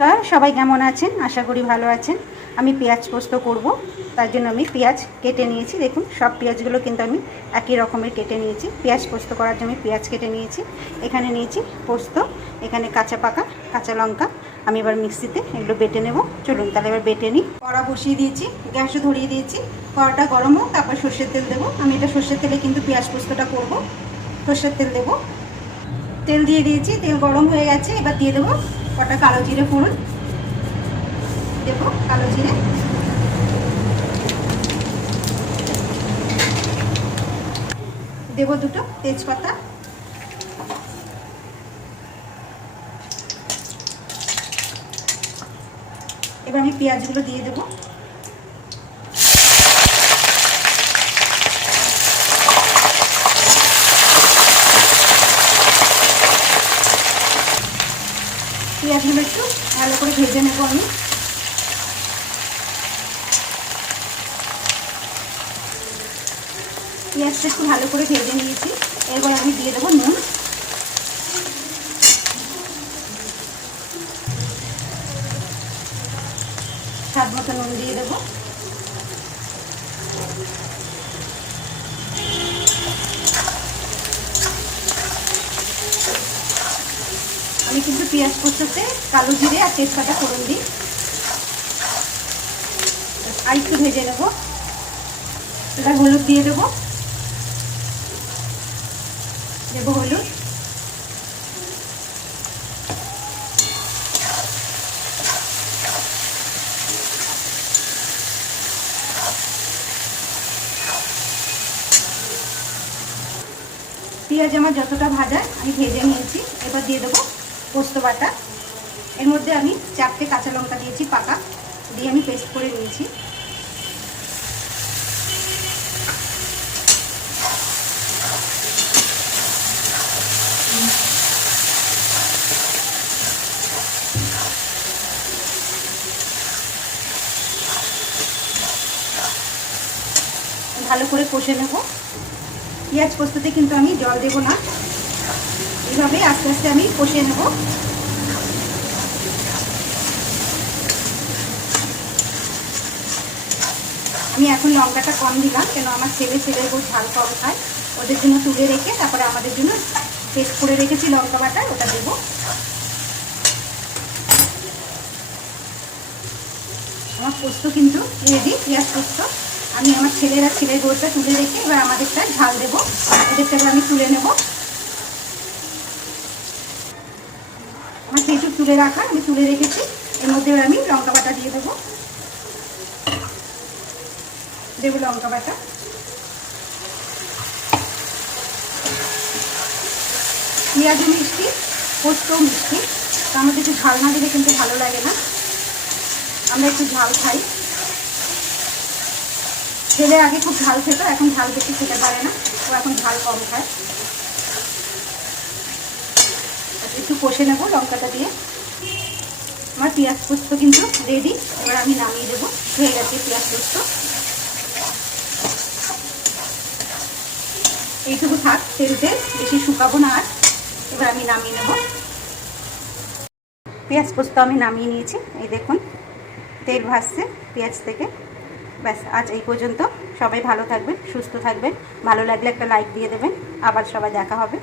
নমস্কার, সবাই কেমন আছেন? আশা করি ভালো আছেন। আমি পেঁয়াজ পোস্ত করব, তার জন্য আমি পেঁয়াজ কেটে নিয়েছি। দেখুন, সব পেঁয়াজগুলো কিন্তু আমি একই রকমের কেটে নিয়েছি। পেঁয়াজ পোস্ত করার জন্য আমি পেঁয়াজ কেটে নিয়েছি। এখানে নিয়েছি পোস্ত, এখানে কাঁচা পাকা কাঁচা লঙ্কা। আমি এবার মিক্সিতে এগুলো বেটে নেব। চলুন তাহলে এবার বেটে নিই। কড়া বসিয়ে দিয়েছি, গ্যাসও ধরিয়ে দিয়েছি। কড়াটা গরম হোক, তারপর সর্ষের তেল দেবো। আমি এটা সর্ষের তেলে কিন্তু পেঁয়াজ পোস্তটা করব। সর্ষের তেল দেবো। তেল দিয়ে দিয়েছি, তেল গরম হয়ে গেছে। এবার দিয়ে দেবো কটা কালো জিরে ফোড়ন দেবো। কালো জিরে দেবো, দুটো তেজপাতা, এবার আমি পেঁয়াজগুলো দিয়ে দেবো। পেঁয়াজগুলো একটু ভালো করে ভেজে নেবো আমি। পেঁয়াজটা একটু ভালো করে ভেজে নিয়েছি। এরপর আমি দিয়ে দেবো নুন, স্বাদ মতো নুন দিয়ে দেবো। আমি কিন্তু পেঁয়াজ পোস্ততে কালো জিরে আর তেজপাতা ফোড়ন দিই। আর একটু ভেজে নেবো। এবার হলুদ দিয়ে দেবো, হলুদ, পেঁয়াজ আমার যতটা ভাজা আমি ভেজে নিয়েছি। এবার দিয়ে দেবো পোস্ত বাটা। এর মধ্যে আমি 4টে কাঁচা লঙ্কা দিয়েছি পাকা, দিয়ে আমি পেস্ট করে নিয়েছি। ভালো করে কষে নেব। পেঁয়াজ পোস্ততে কিন্তু আমি জল দেব না, এইভাবে আস্তে আস্তে আমি কষে নেব। আমি এখন লঙ্কাটা কম দিলাম, কেন আমার ছেলের বউ ঝাল কম খায়। ওদের জন্য তুলে রেখে তারপরে আমাদের জন্য পেস্ট করে রেখেছি লঙ্কা বাটা, ওটা দেবো। আমার পোস্ত কিন্তু রেডি, পেঁয়াজ পোস্ত। আমি আমার ছেলের বউটা তুলে রেখে এবার আমাদেরটা ঝাল দেবো। এদেরটা এবার আমি তুলে নেব। আমার সেইটুক তুলে রাখা, আমি তুলে রেখেছি। এর মধ্যে এবার আমি লঙ্কা বাটা দিয়ে দেবো। লঙ্কা বাটা, পেঁয়াজও মিষ্টি, পোস্তও মিষ্টি। তো আমাদের একটু ঝাল না দিলে কিন্তু ভালো লাগে না, আমরা একটু ঝাল খাই। ছেলে আগে খুব ঝাল খেত, এখন ঝাল বেশি খেতে পারে না, ও এখন ঝাল কম খায়। একটু কষে নেবো লঙ্কাটা দিয়ে। আমার পেঁয়াজ পোস্ত কিন্তু রেডি। এবার আমি নামিয়ে দেবো। হয়ে গেছে পেঁয়াজ পোস্ত। এইটুকু থাক, তেলতে বেশি শুকাবো না আর। এবার আমি নামিয়ে নেব। পেঁয়াজ পোস্ত আমি নামিয়ে নিয়েছি। এই দেখুন, তেল ভাসছে পেঁয়াজ থেকে। ব্যাস, আজ এই পর্যন্ত। সবাই ভালো থাকবেন, সুস্থ থাকবেন। ভালো লাগলে একটা লাইক দিয়ে দেবেন। আবার সবাই দেখা হবে।